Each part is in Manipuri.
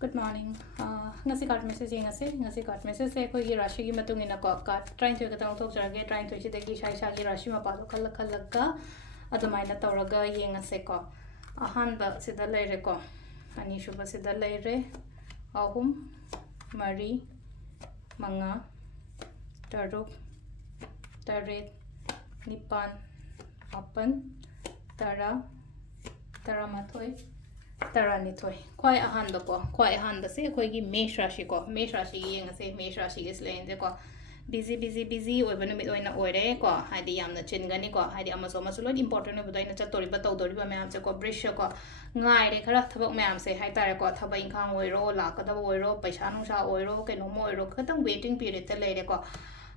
Good morning. Ngasi card message ngasi card message se koi rashi gi matung ina ko card trying to gatang thok jarage trying to chidagi shai shagi rashi ma palo khalaka adumaina tawraga yengase ko ahan ba sida leire ko ani shuba sida leire ahum mari manga taruk taret nipan mapan tara taramathoi Taranithoi. Quite a hand of quite a hand the say, Kogi Mesh Rashi ko, Mesh Rashi and say Mesh Rashi is laying the ko. Busy, or when in a ore ko, had the yam the chinganico, had the Amazon so important of the Chatori, but Doriba Mam ko, Brishaco, Ngai, the Karatabok Mam say, Hitarako, Tabainkan, Oiro, Laka, the Oiro, Pashanusha, Oiro, and no more, Katan waiting period the lady ko.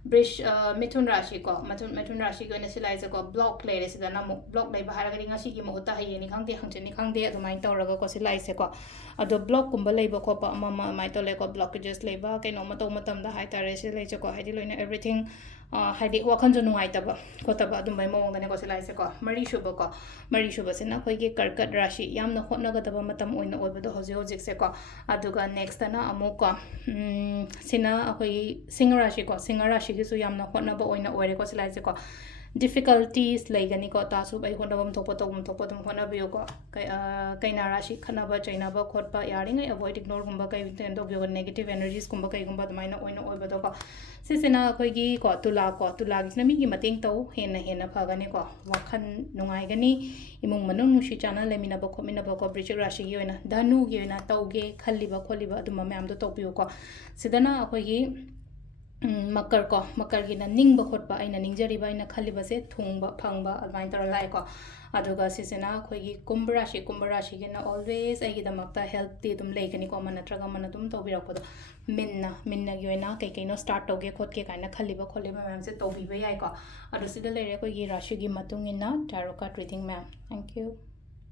Brish Mitun Rashi ko, Matun Rashi go initialize ko block lady is the Namu block by Bahari Ngasigi Mota, any Hangti Hangti Hangti at the Mind Torago Cosilize ko. At the block Kumba labor copa, Mamma, my toleco blockages labor, can omatom the high terrace later ko, Hadilina everything. Hadi wakan janu aitaba kotaba dum bai mong dane ko silai se ko mari shuba sina koi gi karkat rashi yamna hotna ga taba matam oina oiba do hoji hoji se ko aduga next na amuka sina akoi singa rashi gi su yamna hotna ba oina oire ko silai se ko difficulties laigani ko tasu bai honabam thopa dum hona biyo ko kaina rashi khana ba chaina ba khotpa yaring avoid ignore gumba kai tendo biyo negative energies gumba kai gumba maina oina oiba do ko sisina akoigi ko tula gisna mi gi mating to hena phagani ko wakhan nungai gani imung manung nushi chana lemina ba khomina ba ko brichik rashi gi oina dhanu gi oina tauge khaliba aduma myam do topiyo ko sidana akoigi makar gi na ningba khotba aina ningjariba aina khaliba se thungba phangba almain tar lai ko aduga sisena khoigi kumbarashi gi na always ai gi damakta help ti dum leikani ko mana traga mana dum tobirak ko minna gi oina kai no start toge khotke kaina khaliba myam se tobi ba yai ko adu sida leire ko gi rashi gi matung ina tarot card reading ma'am. Thank you.